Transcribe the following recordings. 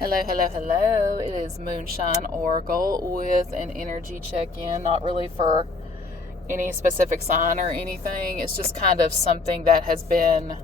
Hello, hello, hello. It is Moonshine Oracle with an energy check-in, not really for any specific sign or anything. It's just kind of something that has been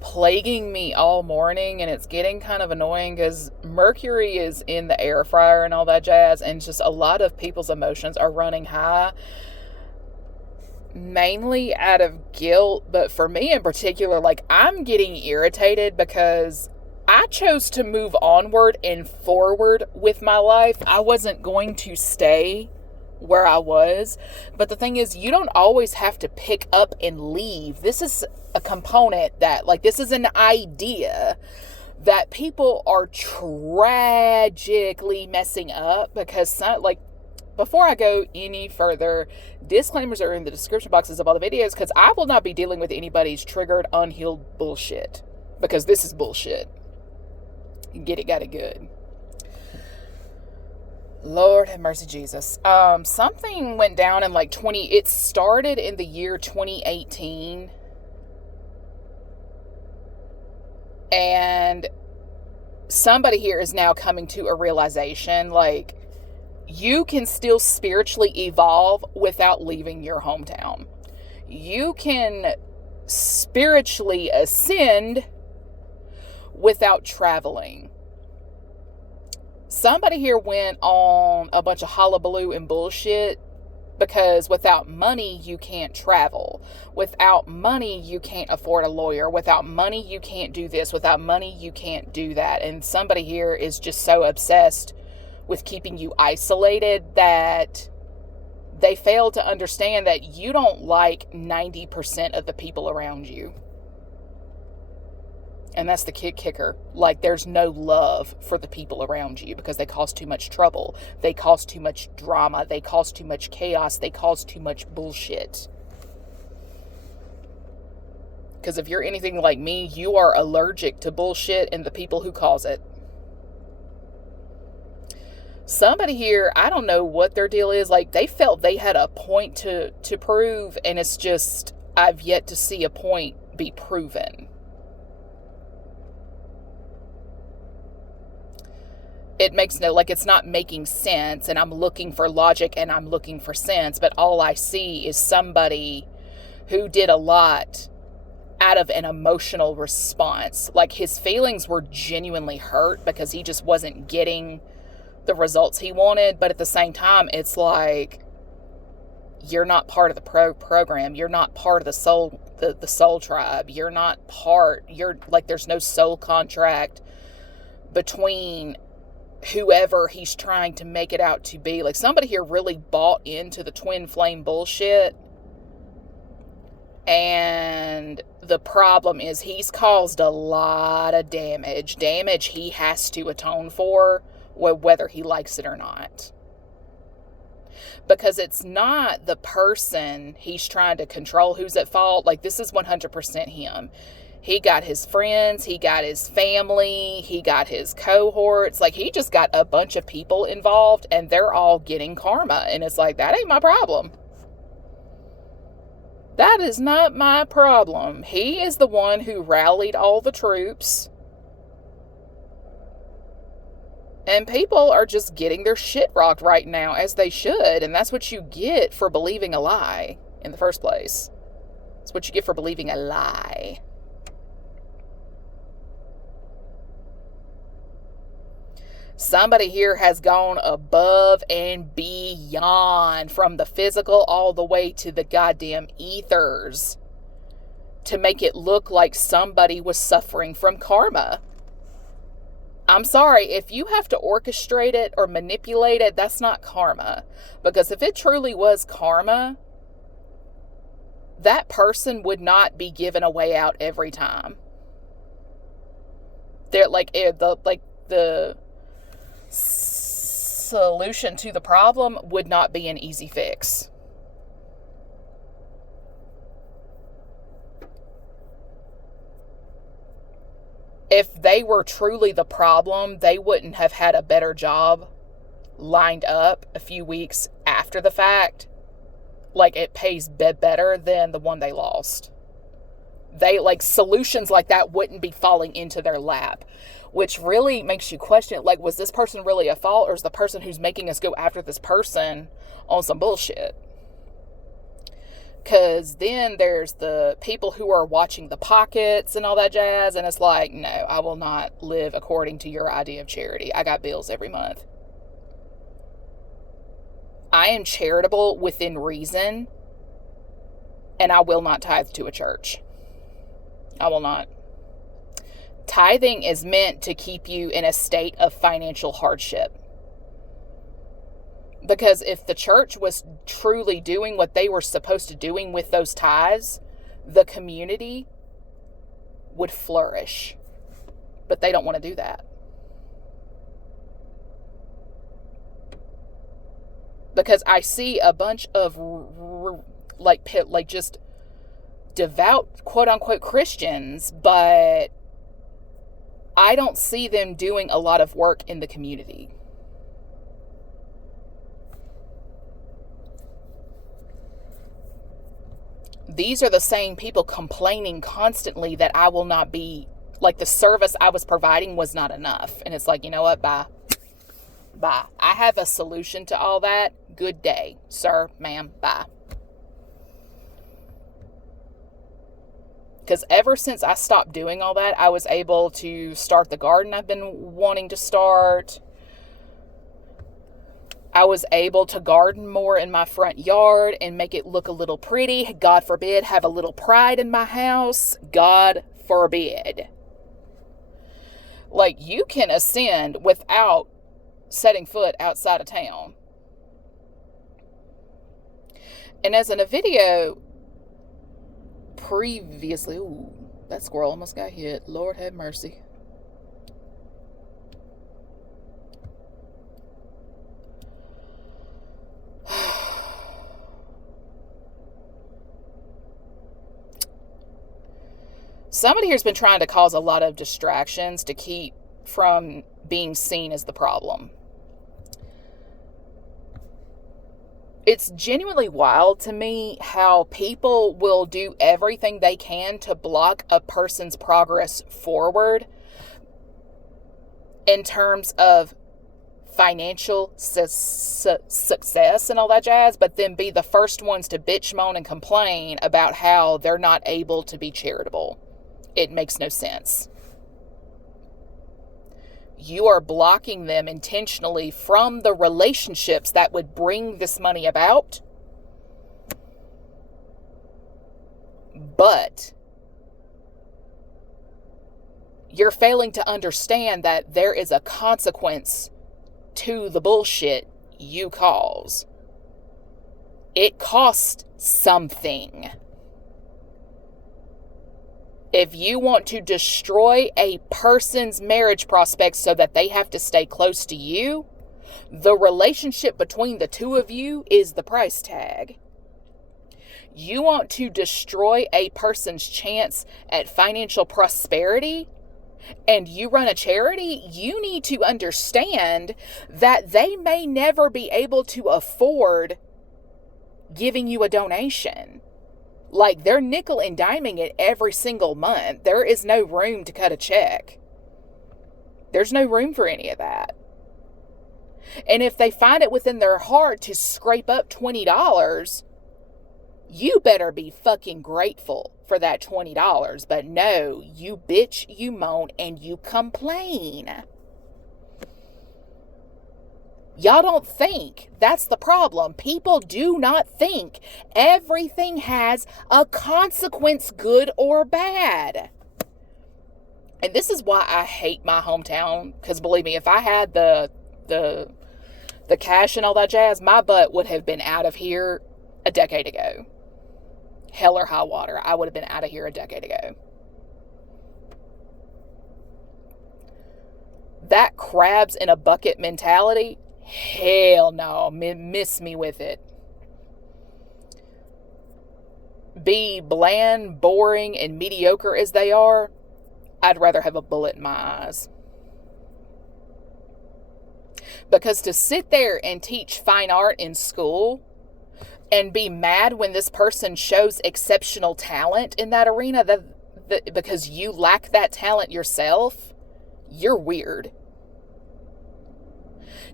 plaguing me all morning, and it's getting kind of annoying because Mercury is in the air fryer and all that jazz, and just a lot of people's emotions are running high, mainly out of guilt. But for me in particular, like, I'm getting irritated because I chose to move onward and forward with my life. I wasn't going to stay where I was. But the thing is, you don't always have to pick up and leave. This is a component that, like, this is an idea that people are tragically messing up because, like, before I go any further, disclaimers are in the description boxes of all the videos because I will not be dealing with anybody's triggered, unhealed bullshit, because this is bullshit. Get it, got it good. Lord have mercy, Jesus. Something went down in like it started in the year 2018. And somebody here is now coming to a realization, like, you can still spiritually evolve without leaving your hometown. You can spiritually ascend without traveling. Somebody here went on a bunch of hullabaloo and bullshit because without money, you can't travel. Without money, you can't afford a lawyer. Without money, you can't do this. Without money, you can't do that. And somebody here is just so obsessed with keeping you isolated that they fail to understand that you don't like 90% of the people around you. And that's the kicker. Like, there's no love for the people around you because they cause too much trouble. They cause too much drama. They cause too much chaos. They cause too much bullshit. Because if you're anything like me, you are allergic to bullshit and the people who cause it. Somebody here, I don't know what their deal is. Like, they felt they had a point to prove, and it's just, I've yet to see a point be proven. It makes it's not making sense, and I'm looking for logic and I'm looking for sense, but all I see is somebody who did a lot out of an emotional response. Like, his feelings were genuinely hurt because he just wasn't getting the results he wanted, but at the same time, it's like, you're not part of the program. You're not part of the soul tribe. You're like, there's no soul contract between whoever he's trying to make it out to be. Like, somebody here really bought into the twin flame bullshit, and the problem is he's caused a lot of damage he has to atone for, whether he likes it or not, because it's not the person he's trying to control who's at fault. Like, this is 100% him. He got his friends, he got his family, he got his cohorts. Like, he just got a bunch of people involved, and they're all getting karma. And it's like, that ain't my problem. That is not my problem. He is the one who rallied all the troops. And people are just getting their shit rocked right now, as they should. And that's what you get for believing a lie in the first place. It's what you get for believing a lie. Somebody here has gone above and beyond, from the physical all the way to the goddamn ethers, to make it look like somebody was suffering from karma. I'm sorry, if you have to orchestrate it or manipulate it, that's not karma. Because if it truly was karma, that person would not be given a way out every time. They're like, the solution to the problem would not be an easy fix. If they were truly the problem, they wouldn't have had a better job lined up a few weeks after the fact. Like, it pays better than the one they lost. They, like, solutions like that wouldn't be falling into their lap, which really makes you question, like, was this person really at fault, or is the person who's making us go after this person on some bullshit? Because then there's the people who are watching the pockets and all that jazz, and it's like, no, I will not live according to your idea of charity. I got bills every month. I am charitable within reason, and I will not tithe to a church. I will not. Tithing is meant to keep you in a state of financial hardship. Because if the church was truly doing what they were supposed to doing with those tithes, the community would flourish. But they don't want to do that. Because I see a bunch of like just devout, quote unquote, Christians, but I don't see them doing a lot of work in the community. These are the same people complaining constantly that I will not be, like, the service I was providing was not enough. And it's like, you know what? Bye. Bye. I have a solution to all that. Good day, sir, ma'am. Bye. Because ever since I stopped doing all that, I was able to start the garden I've been wanting to start. I was able to garden more in my front yard and make it look a little pretty. God forbid, have a little pride in my house. God forbid. Like, you can ascend without setting foot outside of town. And as in a video previously, ooh, that squirrel almost got hit. Lord have mercy. Somebody here's been trying to cause a lot of distractions to keep from being seen as the problem. It's genuinely wild to me how people will do everything they can to block a person's progress forward in terms of financial success and all that jazz, but then be the first ones to bitch, moan, and complain about how they're not able to be charitable. It makes no sense. You are blocking them intentionally from the relationships that would bring this money about. But you're failing to understand that there is a consequence to the bullshit you cause. It costs something. If you want to destroy a person's marriage prospects so that they have to stay close to you, the relationship between the two of you is the price tag. You want to destroy a person's chance at financial prosperity, and you run a charity, you need to understand that they may never be able to afford giving you a donation. Like, they're nickel and diming it every single month. There is no room to cut a check. There's no room for any of that. And if they find it within their heart to scrape up $20, you better be fucking grateful for that $20. But no, you bitch, you moan, and you complain. Y'all don't think. That's the problem. People do not think. Everything has a consequence, good or bad. And this is why I hate my hometown. Because believe me, if I had the cash and all that jazz, my butt would have been out of here a decade ago. Hell or high water, I would have been out of here a decade ago. That crabs in a bucket mentality, hell no, miss me with it. Be bland, boring, and mediocre as they are, I'd rather have a bullet in my eyes. Because to sit there and teach fine art in school and be mad when this person shows exceptional talent in that arena, that because you lack that talent yourself, you're weird.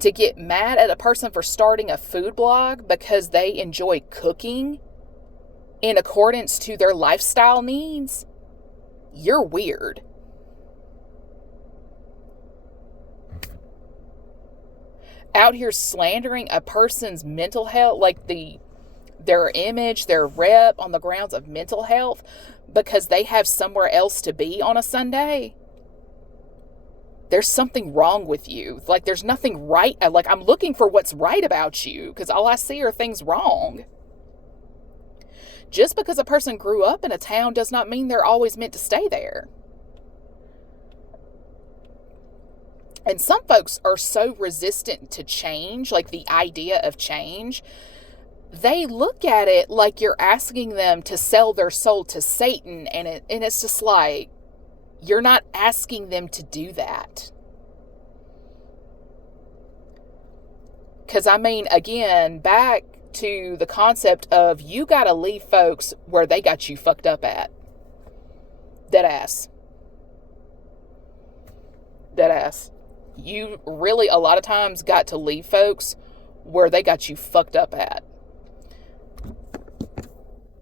To get mad at a person for starting a food blog because they enjoy cooking in accordance to their lifestyle needs, you're weird. Out here slandering a person's mental health, like their image, their rep on the grounds of mental health because they have somewhere else to be on a Sunday. There's something wrong with you. Like, there's nothing right. Like, I'm looking for what's right about you because all I see are things wrong. Just because a person grew up in a town does not mean they're always meant to stay there. And some folks are so resistant to change, like the idea of change, they look at it like you're asking them to sell their soul to Satan. And it's just like, you're not asking them to do that. Because, I mean, again, back to the concept of you got to leave folks where they got you fucked up at. Deadass. Deadass. You really, a lot of times, got to leave folks where they got you fucked up at.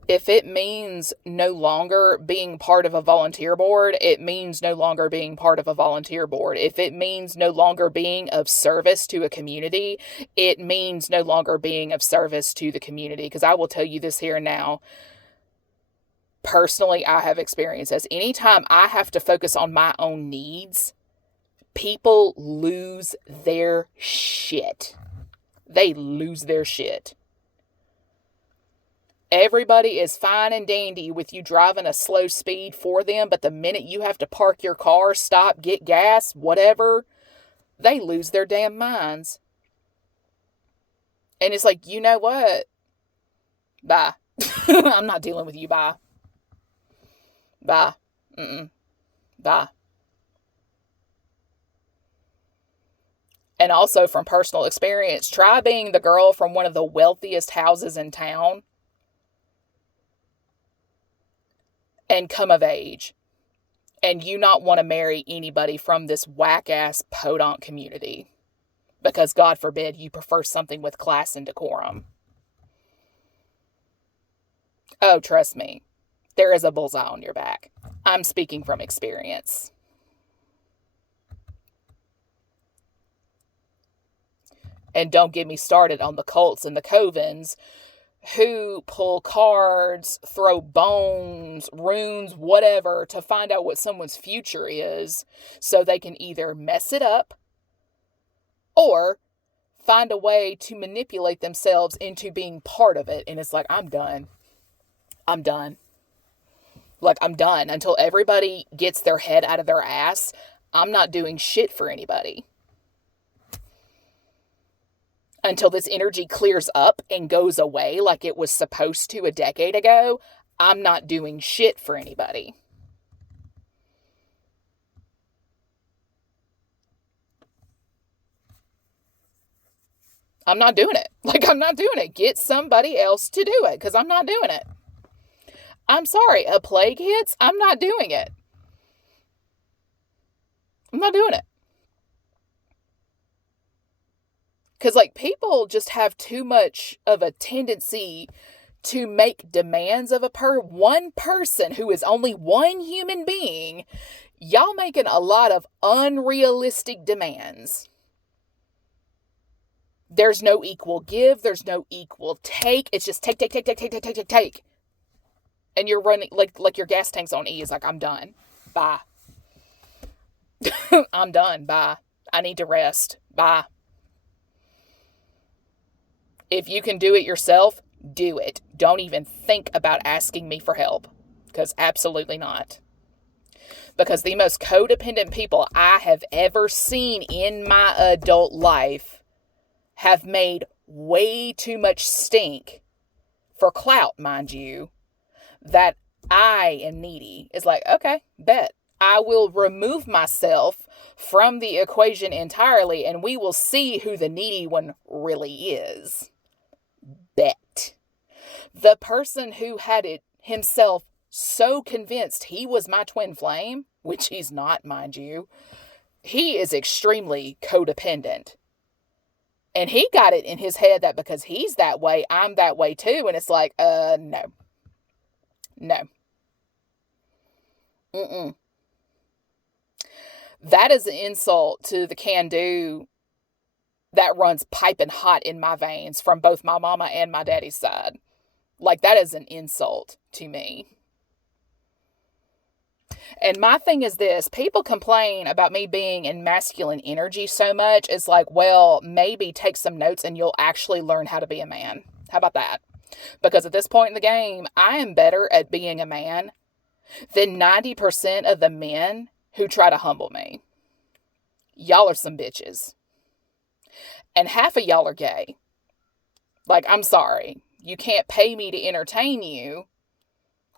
If it means no longer being part of a volunteer board, it means no longer being part of a volunteer board. If it means no longer being of service to a community, it means no longer being of service to the community. Because I will tell you this here and now. Personally, I have experienced this. Anytime I have to focus on my own needs, people lose their shit. They lose their shit. Everybody is fine and dandy with you driving a slow speed for them, but the minute you have to park your car, stop, get gas, whatever, they lose their damn minds. And it's like, you know what? Bye. I'm not dealing with you. Bye. Bye. Bye. And also from personal experience, try being the girl from one of the wealthiest houses in town and come of age, and you not want to marry anybody from this whack-ass podunk community because, God forbid, you prefer something with class and decorum. Oh, trust me, there is a bullseye on your back. I'm speaking from experience. And don't get me started on the cults and the covens who pull cards, throw bones, runes, whatever, to find out what someone's future is so they can either mess it up or find a way to manipulate themselves into being part of it. And it's like, I'm done. I'm done. Like, I'm done. Until everybody gets their head out of their ass, I'm not doing shit for anybody. Until this energy clears up and goes away like it was supposed to a decade ago, I'm not doing shit for anybody. I'm not doing it. Like, I'm not doing it. Get somebody else to do it, because I'm not doing it. I'm sorry, a plague hits, I'm not doing it. I'm not doing it. Because, like, people just have too much of a tendency to make demands of one person who is only one human being. Y'all making a lot of unrealistic demands. There's no equal give. There's no equal take. It's just take. And you're running, like your gas tank's on E. It's like, I'm done. Bye. I'm done. Bye. I need to rest. Bye. If you can do it yourself, do it. Don't even think about asking me for help. Because absolutely not. Because the most codependent people I have ever seen in my adult life have made way too much stink, for clout, mind you, that I am needy. It's like, okay, bet. I will remove myself from the equation entirely, and we will see who the needy one really is. Bet. The person who had it himself so convinced he was my twin flame, which he's not, mind you. He is extremely codependent. And he got it in his head that because he's that way, I'm that way too. And it's like, no. No. Mm-mm. That is an insult to the can-do that runs piping hot in my veins from both my mama and my daddy's side. Like, that is an insult to me. And my thing is this, people complain about me being in masculine energy so much. It's like, well, maybe take some notes and you'll actually learn how to be a man. How about that? Because at this point in the game, I am better at being a man than 90% of the men who try to humble me. Y'all are some bitches. And half of y'all are gay. Like, I'm sorry. You can't pay me to entertain you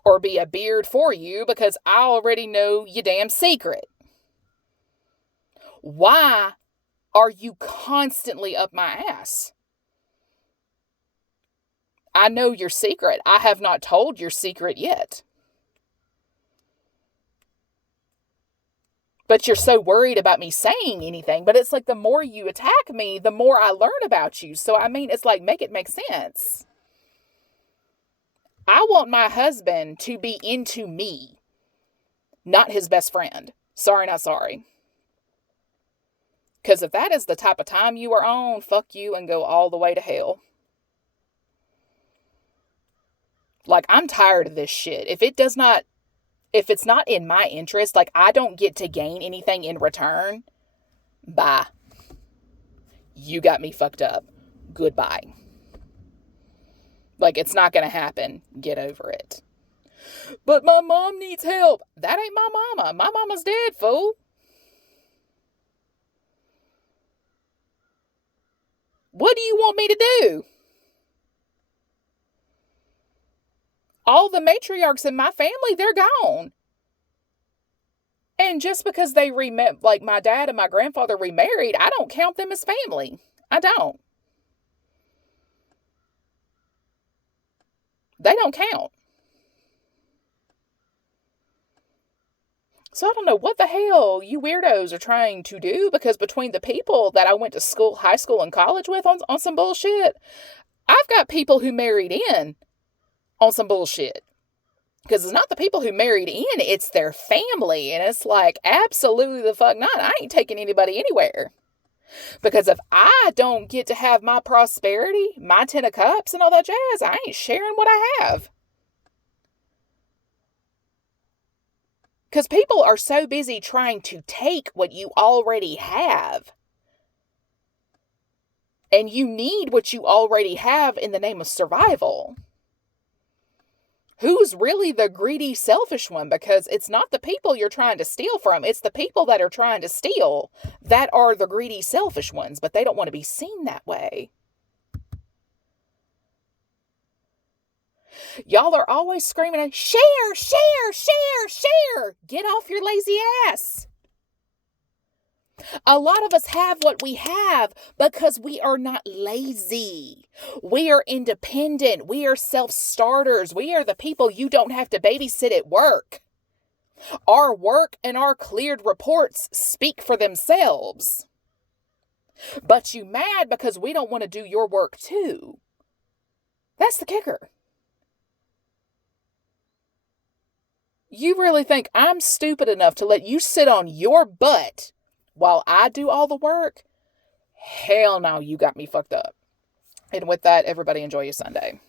or be a beard for you because I already know your damn secret. Why are you constantly up my ass? I know your secret. I have not told your secret yet. But you're so worried about me saying anything. But it's like the more you attack me, the more I learn about you. So, I mean, it's like, make it make sense. I want my husband to be into me, not his best friend. Sorry, not sorry. Because if that is the type of time you are on, fuck you and go all the way to hell. Like, I'm tired of this shit. If it's not in my interest, like, I don't get to gain anything in return, bye. You got me fucked up. Goodbye. Like, it's not going to happen. Get over it. But my mom needs help. That ain't my mama. My mama's dead, fool. What do you want me to do? All the matriarchs in my family, they're gone. And just because they like my dad and my grandfather remarried, I don't count them as family. I don't. They don't count. So I don't know what the hell you weirdos are trying to do, because between the people that I went to school, high school, and college with on some bullshit, I've got people who married in on some bullshit. Because it's not the people who married in, it's their family. And it's like, absolutely the fuck not. I ain't taking anybody anywhere. Because if I don't get to have my prosperity, my 10 of cups and all that jazz, I ain't sharing what I have. Because people are so busy trying to take what you already have. And you need what you already have in the name of survival. Who's really the greedy, selfish one? Because it's not the people you're trying to steal from. It's the people that are trying to steal that are the greedy, selfish ones. But they don't want to be seen that way. Y'all are always screaming, share, share, share, share. Get off your lazy ass. A lot of us have what we have because we are not lazy. We are independent. We are self-starters. We are the people you don't have to babysit at work. Our work and our cleared reports speak for themselves. But you mad because we don't want to do your work too. That's the kicker. You really think I'm stupid enough to let you sit on your butt while I do all the work? Hell no, you got me fucked up. And with that, everybody enjoy your Sunday.